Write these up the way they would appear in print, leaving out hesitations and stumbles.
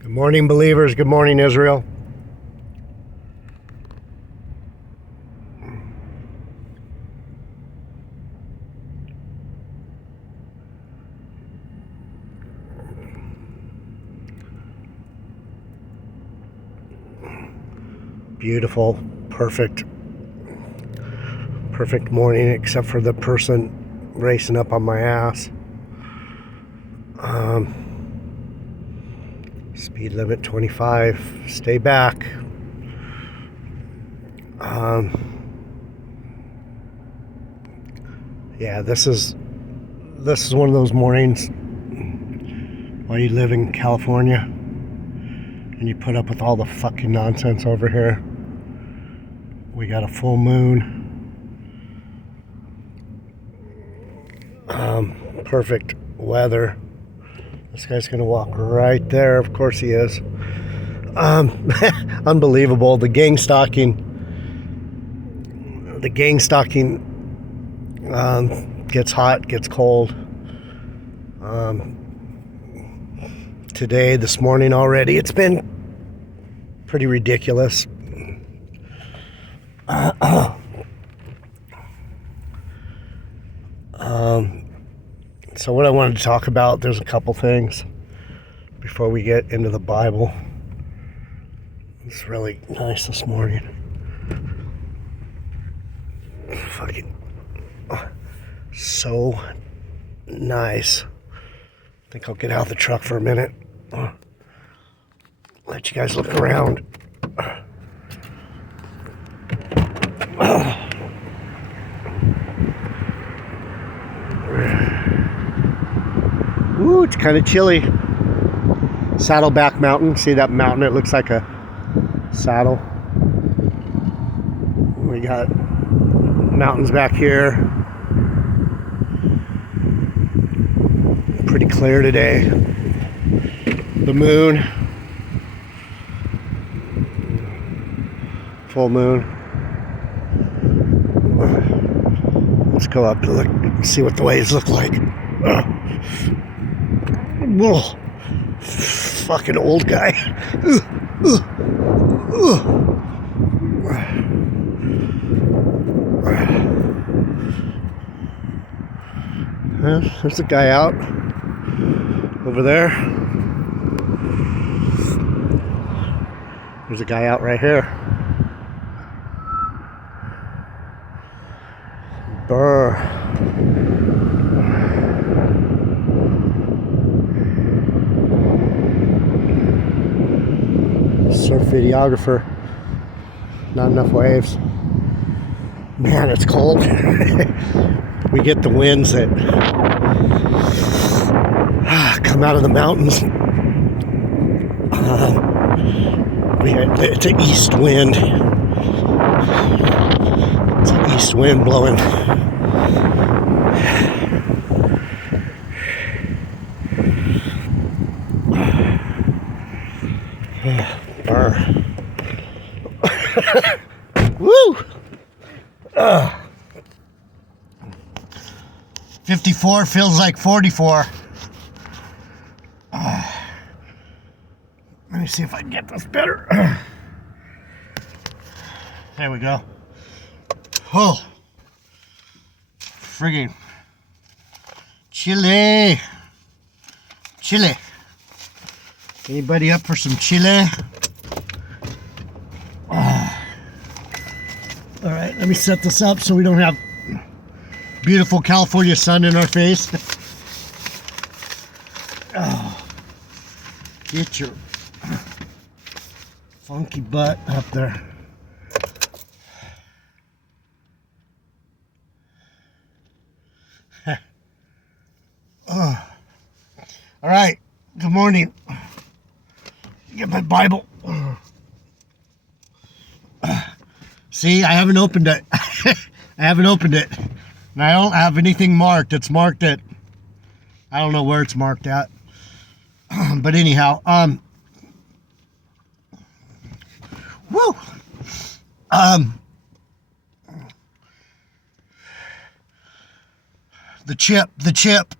Good morning, believers. Good morning, Israel. Beautiful, perfect morning, except for the person racing up on my ass. Speed limit 25. Stay back. Yeah, this is one of those mornings while you live in California and you put up with all the fucking nonsense over here. We got a full moon. Perfect weather. This guy's gonna walk right there. Of course he is. Unbelievable. The gang stalking gets hot, gets cold. Today, this morning already, it's been pretty ridiculous. So what I wanted to talk about, there's a couple things before we get into the Bible. It's really nice this morning. Fucking so nice. I think I'll get out of the truck for a minute. Let you guys look around. Ooh, it's kind of chilly. Saddleback Mountain. See that mountain? It looks like a saddle. We got mountains back here. Pretty clear today. The moon. Full moon. Let's go up to look, see what the waves look like. Whoa. Fucking old guy. There's a guy out over there. There's a guy out right here. Brr. Surf videographer. Not enough waves. Man, it's cold. We get the winds that come out of the mountains. It's an east wind. It's an east wind blowing. Woo! 54 feels like 44. Let me see if I can get this better. There we go. Oh, friggin' chili. Anybody up for some chili? All right, let me set this up so we don't have beautiful California sun in our face. Oh, get your funky butt up there. All right, good morning. Get my Bible. See, I haven't opened it. I haven't opened it. And I don't have anything marked. It's marked at, I don't know where it's marked at. But anyhow, woo! The chip.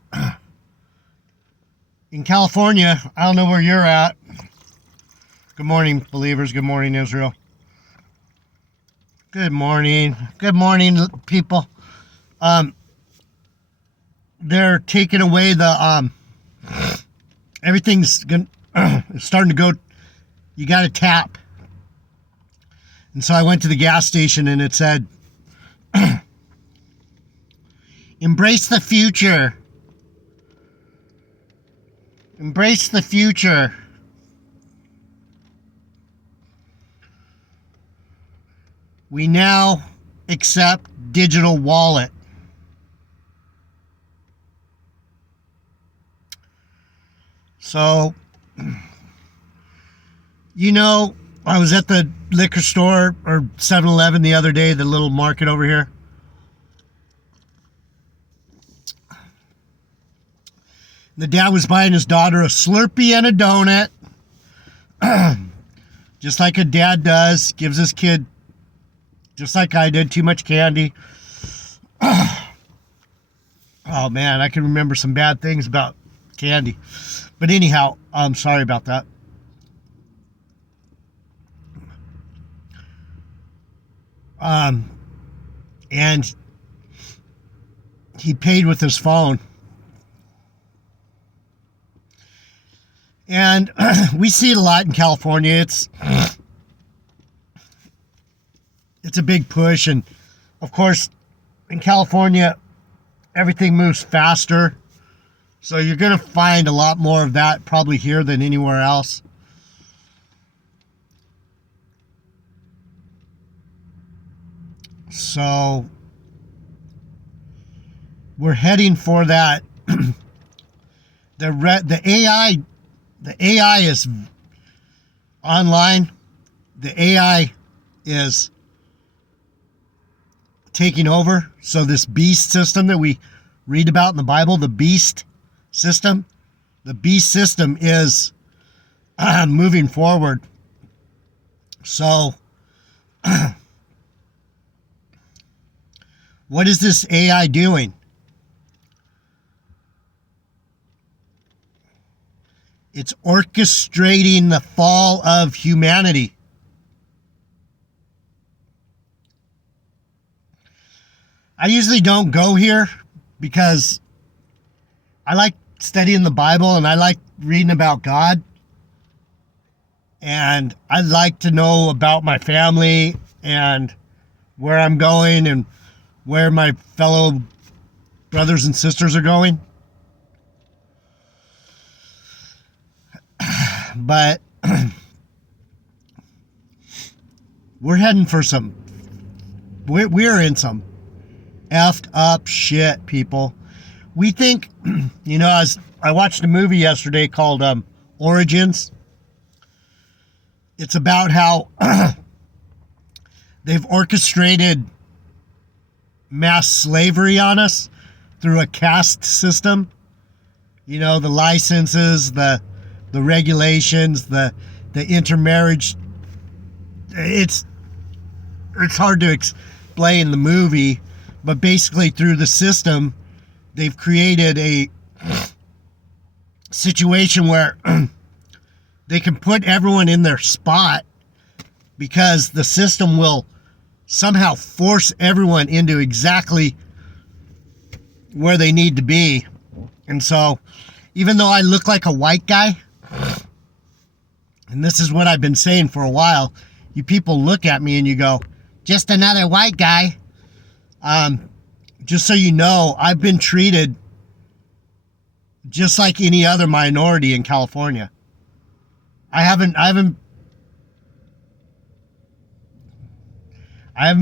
In California, I don't know where you're at. Good morning, believers. Good morning, Israel. Good morning. Good morning, people. They're taking away the everything's starting to go. You got to tap. And so I went to the gas station and it said, "Embrace the future. Embrace the future." We now accept digital wallet. So, I was at the liquor store or 7-Eleven the other day, the little market over here. The dad was buying his daughter a Slurpee and a donut. Just like a dad does, gives his kid, just like I did, too much candy. Oh man, I can remember some bad things about candy. But anyhow, I'm sorry about that. And he paid with his phone. And we see it a lot in California. It's a big push. And of course, in California, everything moves faster. So you're going to find a lot more of that probably here than anywhere else. So we're heading for that. The AI is online. The AI is taking over. So this beast system that we read about in the Bible, the beast system is moving forward. So what is this AI doing? It's orchestrating the fall of humanity. I usually don't go here because I like studying the Bible and I like reading about God. And I like to know about my family and where I'm going and where my fellow brothers and sisters are going. But we're heading for we're in some effed up shit, people. We think, as I watched a movie yesterday called Origins. It's about how they've orchestrated mass slavery on us through a caste system. The licenses, the regulations, the intermarriage. It's hard to explain the movie, but basically through the system, they've created a situation where they can put everyone in their spot because the system will somehow force everyone into exactly where they need to be. And so, even though I look like a white guy, and this is what I've been saying for a while, you people look at me and you go, just another white guy. Just so you know, I've been treated just like any other minority in California. I haven't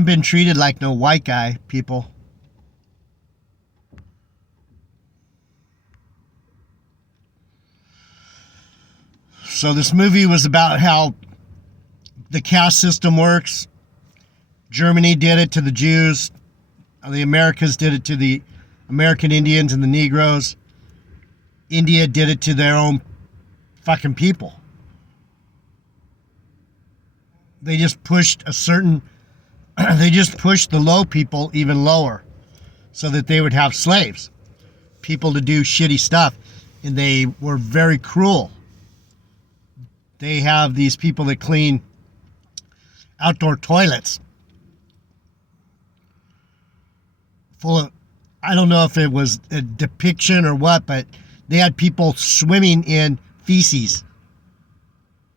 been treated like no white guy, people. So this movie was about how the caste system works. Germany did it to the Jews. The Americas did it to the American Indians and the Negroes. India did it to their own fucking people. They just pushed they just pushed the low people even lower so that they would have slaves, people to do shitty stuff. And they were very cruel. they have these people that clean outdoor toilets full of, I don't know if it was a depiction or what, but they had people swimming in feces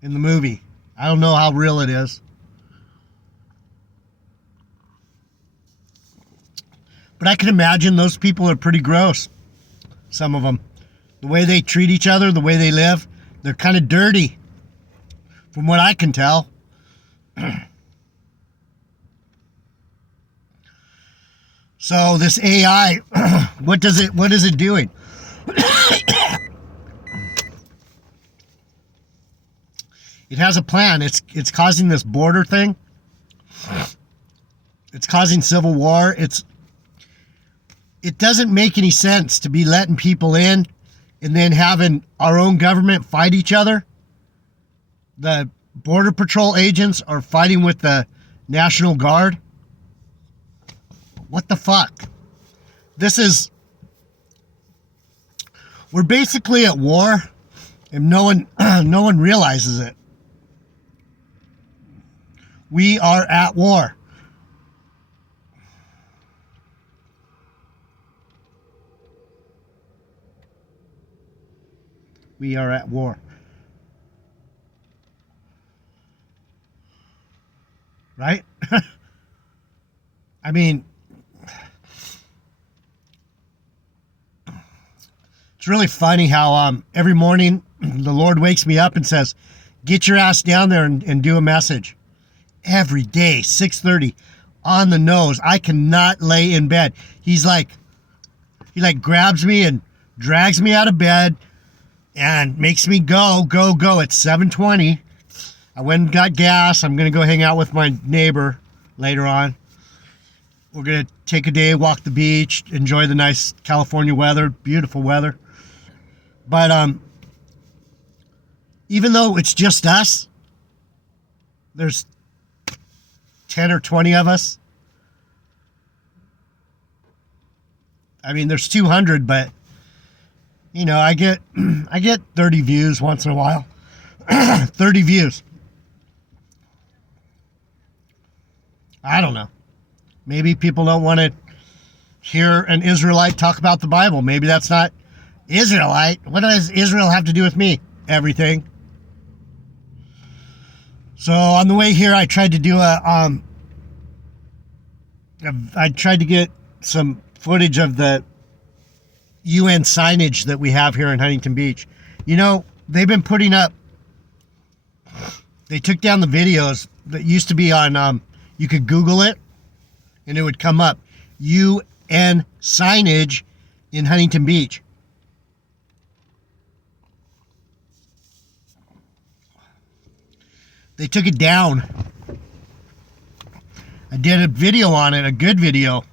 in the movie. I don't know how real it is. But I can imagine those people are pretty gross. Some of them. The way they treat each other, the way they live, they're kind of dirty. From what I can tell. So this AI, what is it doing? It has a plan. It's causing this border thing. It's causing civil war. It doesn't make any sense to be letting people in and then having our own government fight each other. The Border Patrol agents are fighting with the National Guard. What the fuck? We're basically at war, and no one realizes it. We are at war. We are at war. Right? I mean, it's really funny how every morning the Lord wakes me up and says, get your ass down there and do a message. Every day, 6:30, on the nose. I cannot lay in bed. He grabs me and drags me out of bed and makes me go. It's 7:20. I went and got gas. I'm going to go hang out with my neighbor later on. We're going to take a day, walk the beach, enjoy the nice California weather, beautiful weather. But even though it's just us, there's 10 or 20 of us. I mean, there's 200, but you know, I get 30 views once in a while. 30 views. I don't know. Maybe people don't want to hear an Israelite talk about the Bible. Maybe that's not Israelite. What does Israel have to do with me? Everything. So on the way here, I tried to do I tried to get some footage of the UN signage that we have here in Huntington Beach. You know, they've been putting up, they took down the videos that used to be on, you could Google it and it would come up, UN signage in Huntington Beach. They took it down. I did a video on it, a good video.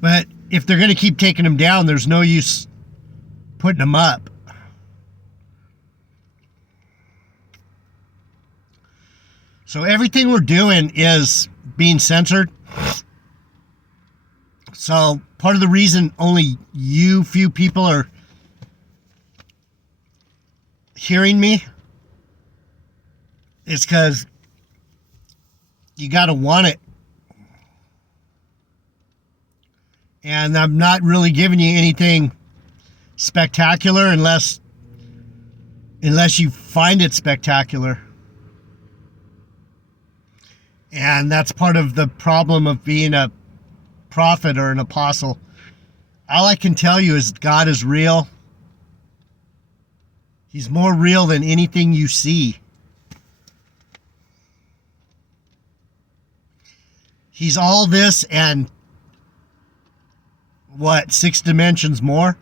But if they're going to keep taking them down, there's no use putting them up. So everything we're doing is being censored. So part of the reason only few people are hearing me is because you got to want it. And I'm not really giving you anything spectacular unless you find it spectacular. And that's part of the problem of being a prophet or an apostle. All I can tell you is God is real. He's more real than anything you see. He's all this and what, 6 dimensions more?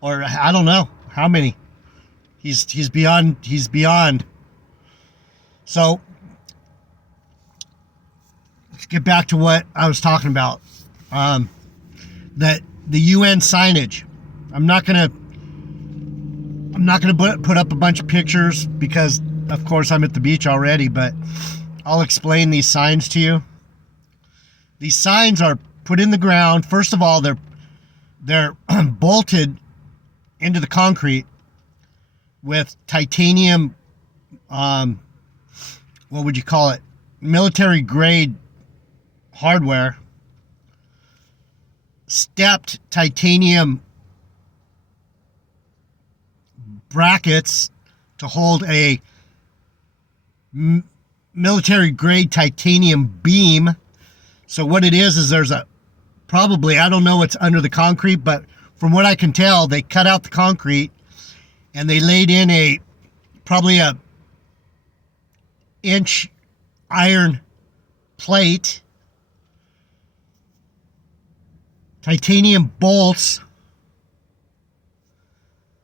Or I don't know how many. He's beyond. So let's get back to what I was talking about. That the UN signage. I'm not gonna put up a bunch of pictures because of course I'm at the beach already, but I'll explain these signs to you. These signs are put in the ground. First of all, they're bolted into the concrete with titanium, what would you call it? Military grade hardware, stepped titanium brackets to hold a military grade titanium beam. So what it is there's a, probably, I don't know what's under the concrete, but from what I can tell, they cut out the concrete and they laid in probably a inch iron plate, titanium bolts,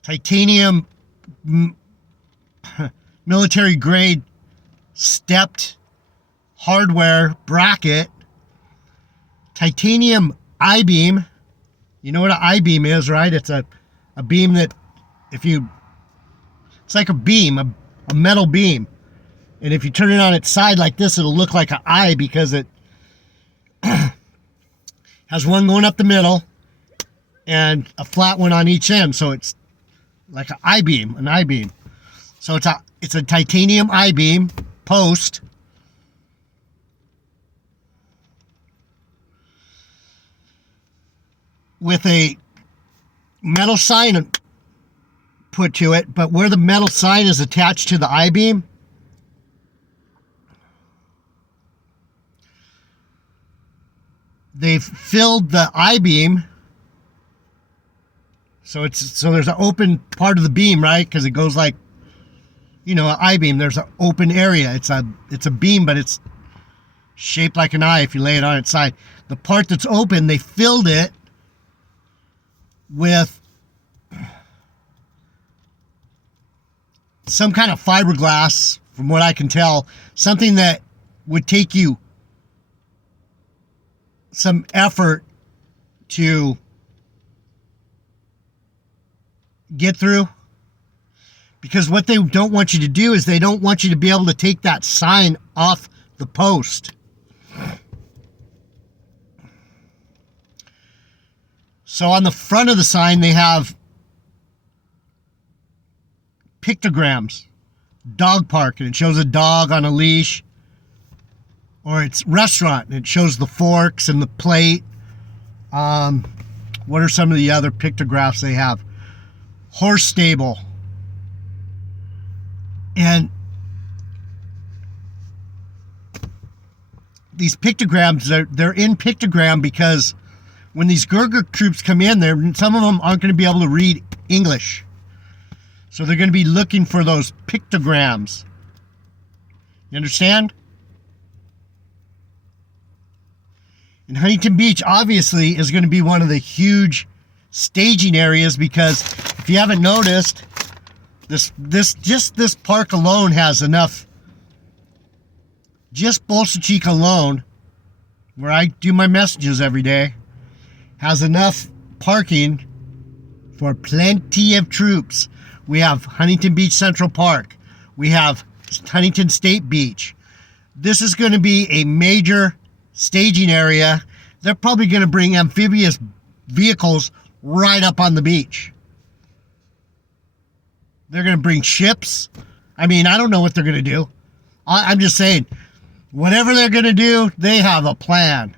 titanium military grade stepped hardware bracket, titanium I-beam. You know what an I-beam is, right? It's a beam that it's like a beam, a metal beam. And if you turn it on its side like this, it'll look like an eye because it has one going up the middle and a flat one on each end. So it's like an I-beam. So it's a titanium I-beam post with a metal sign put to it, but where the metal sign is attached to the I-beam, they've filled the I-beam, so there's an open part of the beam, right? Because it goes like, an I-beam. There's an open area. It's a beam, but it's shaped like an eye if you lay it on its side. The part that's open, they filled it with some kind of fiberglass, from what I can tell, something that would take you some effort to get through. Because what they don't want you to do is they don't want you to be able to take that sign off the post. So on the front of the sign, they have pictograms. Dog park, and it shows a dog on a leash. Or it's restaurant, and it shows the forks and the plate. What are some of the other pictographs they have? Horse stable. And these pictograms, they're in pictogram because when these Gurkha troops come in there, some of them aren't going to be able to read English. So they're going to be looking for those pictograms. You understand? And Huntington Beach, obviously, is going to be one of the huge staging areas because if you haven't noticed, this park alone has enough. Just Bolsa Chica alone, where I do my messages every day, has enough parking for plenty of troops. We have Huntington Beach Central Park. We have Huntington State Beach. This is going to be a major staging area. They're probably going to bring amphibious vehicles right up on the beach. They're going to bring ships. I mean, I don't know what they're going to do. I'm just saying, whatever they're going to do, they have a plan.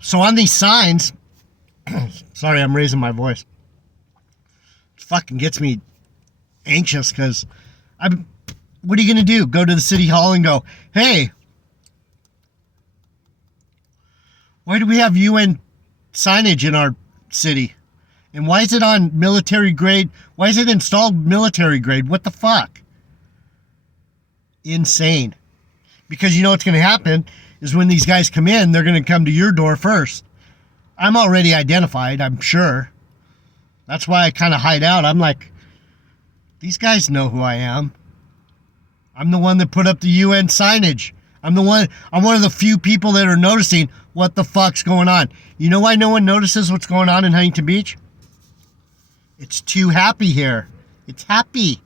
So on these signs, sorry, I'm raising my voice. It fucking gets me anxious because what are you going to do? Go to the city hall and go, hey, why do we have UN signage in our city? And why is it on military grade? Why is it installed military grade? What the fuck? Insane. Because you know what's going to happen is when these guys come in, they're going to come to your door first. I'm already identified, I'm sure. That's why I kind of hide out. I'm like, these guys know who I am. I'm the one that put up the UN signage. I'm one of the few people that are noticing what the fuck's going on. You know why no one notices what's going on in Huntington Beach? It's too happy here. It's happy.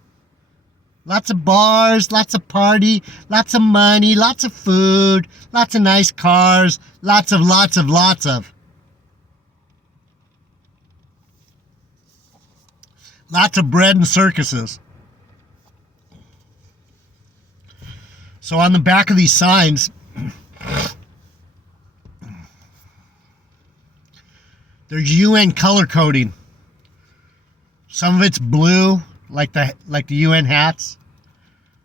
Lots of bars, lots of party, lots of money, lots of food, lots of nice cars, lots of. Lots of bread and circuses. So on the back of these signs, there's UN color coding. Some of it's blue, like the UN hats,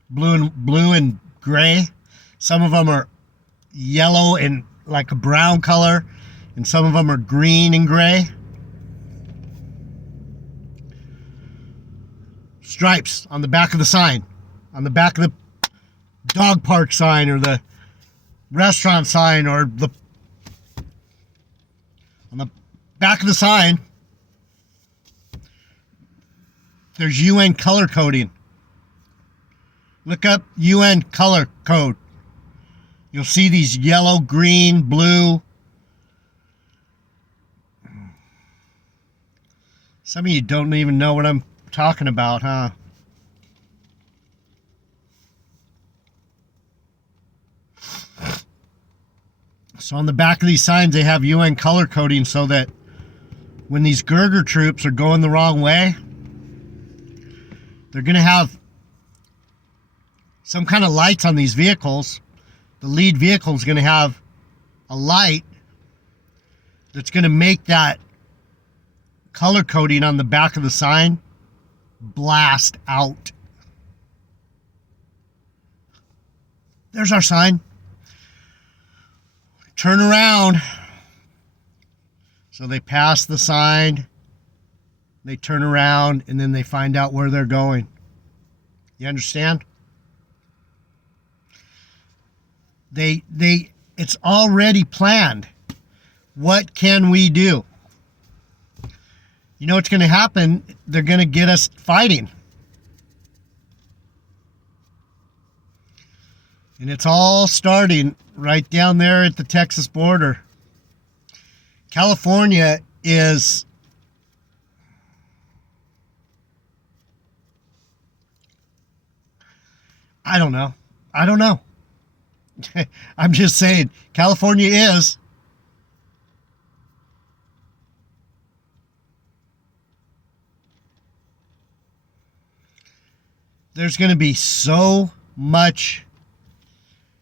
blue and gray. Some of them are yellow and like a brown color, and some of them are green and gray. Stripes on the back of the sign, on the back of the dog park sign or the restaurant sign, or on the back of the sign, there's UN color coding. Look up UN color code. You'll see these yellow, green, blue. Some of you don't even know what I'm talking about, huh? So on the back of these signs, they have UN color coding so that when these Gurger troops are going the wrong way, they're going to have some kind of lights on these vehicles. The lead vehicle is going to have a light that's going to make that color coding on the back of the sign blast out. There's our sign. Turn around. So they pass the sign, they turn around, and then they find out where they're going. You understand? It's already planned. What can we do? You know what's going to happen? They're going to get us fighting. And it's all starting right down there at the Texas border. California is I don't know. I'm just saying, California is. There's going to be so much.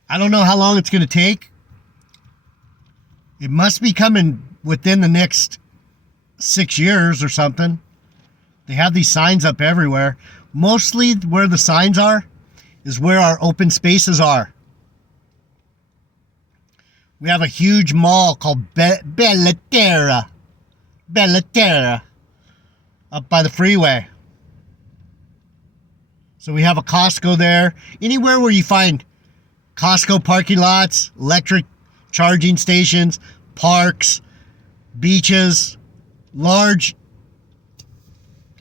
I don't know how long it's going to take. It must be coming within the next 6 years or something. They have these signs up everywhere. Mostly where the signs are is where our open spaces are. We have a huge mall called Bella Terra up by the freeway. So we have a Costco there. Anywhere where you find Costco parking lots, electric charging stations, parks, beaches, large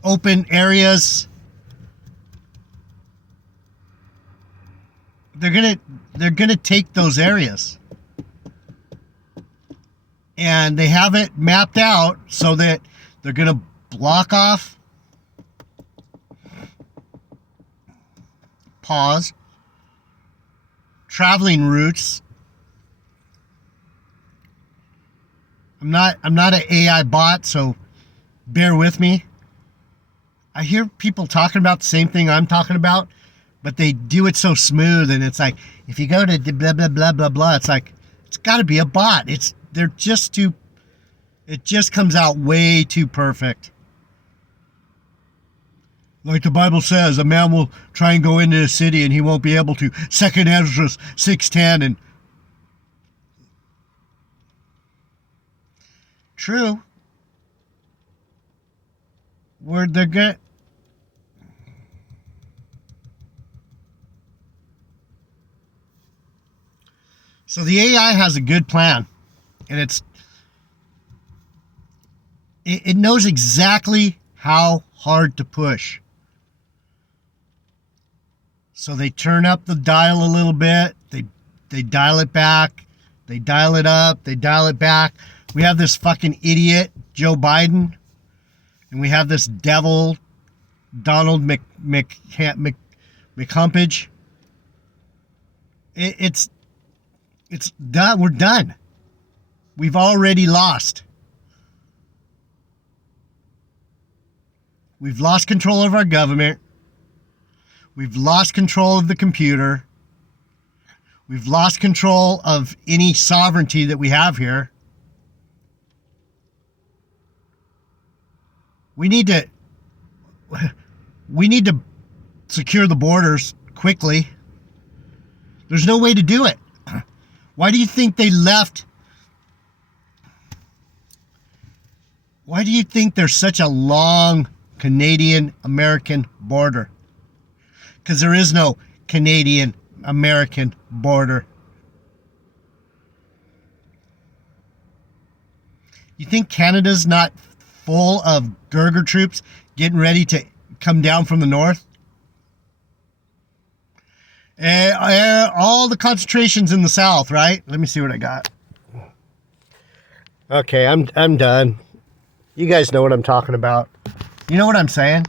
open areas. They're gonna take those areas. And they have it mapped out so that they're gonna block off, pause, traveling routes. I'm not an AI bot, so bear with me. I hear people talking about the same thing I'm talking about, but they do it so smooth, and it's like, if you go to blah blah blah blah blah, it's like, it's got to be a bot. It just comes out way too perfect. Like the Bible says, a man will try and go into a city and he won't be able to. 2 Ezra 6:10. And true. Where they're good. So the AI has a good plan, and it knows exactly how hard to push. So they turn up the dial a little bit, they dial it back, they dial it up, they dial it back. We have this fucking idiot, Joe Biden, and we have this devil, Donald McHumpage. It's done. We're done. We've already lost. We've lost control of our government. We've lost control of the computer. We've lost control of any sovereignty that we have here. We need to secure the borders quickly. There's no way to do it. Why do you think they left? Why do you think there's such a long Canadian-American border? Because there is no Canadian-American border. You think Canada's not full of Gurger troops getting ready to come down from the north? All the concentrations in the south, right? Let me see what I got. Okay, I'm done. You guys know what I'm talking about. You know what I'm saying?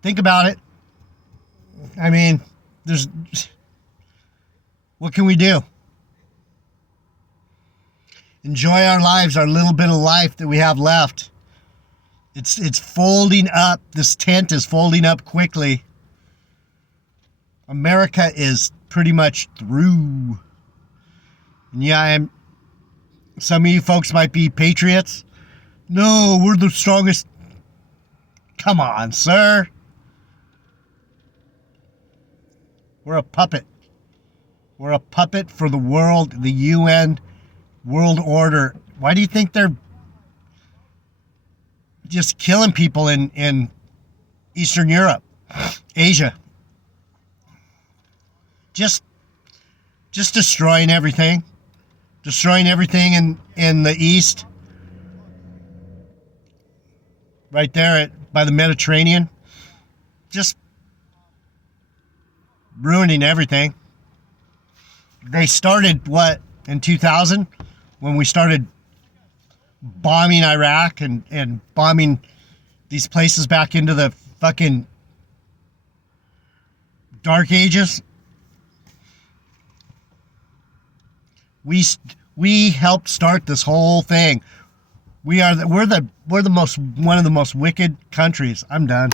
Think about it. I mean, what can we do? Enjoy our lives, our little bit of life that we have left. It's folding up. This tent is folding up quickly. America is pretty much through. And yeah, some of you folks might be patriots. No, we're the strongest. Come on, sir. We're a puppet. We're a puppet for the world, the UN, world order. Why do you think they're just killing people in Eastern Europe, Asia? Just destroying everything. Destroying everything in the East. Right there by the Mediterranean. Just ruining everything. They started, what, in 2000? When we started bombing Iraq and bombing these places back into the fucking dark ages. We helped start this whole thing. We're one of the most wicked countries. I'm done.